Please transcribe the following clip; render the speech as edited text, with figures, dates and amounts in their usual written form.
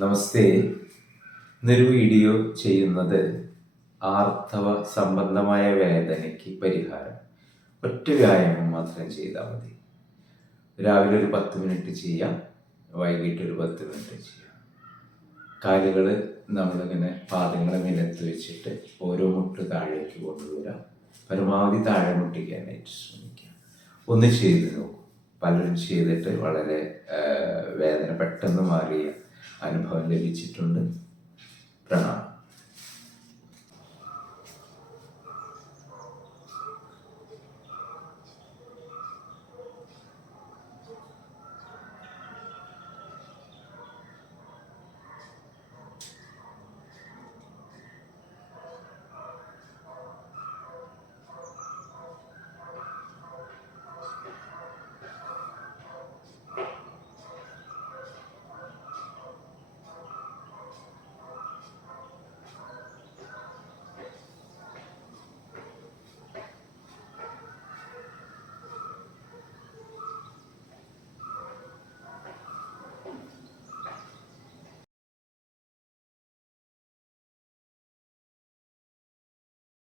നമസ്തേ. ഇന്നൊരു വീഡിയോ ചെയ്യുന്നത് ആർത്തവ സംബന്ധമായ വേദനയ്ക്ക് പരിഹാരം ഒറ്റ വ്യായാമം മാത്രം ചെയ്താൽ മതി. രാവിലെ ഒരു 10 മിനിറ്റ് ചെയ്യാം, വൈകിട്ട് ഒരു 10 മിനിറ്റ് ചെയ്യാം. കാലുകൾ നമ്മളിങ്ങനെ പാദങ്ങളെ നിലത്ത് വെച്ചിട്ട് ഓരോ മുട്ട് താഴേക്ക് കൊണ്ടുവരാം. പരമാവധി താഴെ മുട്ടിക്കാനായിട്ട് ശ്രമിക്കാം. ഒന്ന് ചെയ്ത് നോക്കൂ. പലരും ചെയ്തിട്ട് വളരെ വേദന പെട്ടെന്ന് മാറിയ അനുഭവം ലഭിച്ചിട്ടുണ്ട്. പ്രണാമം.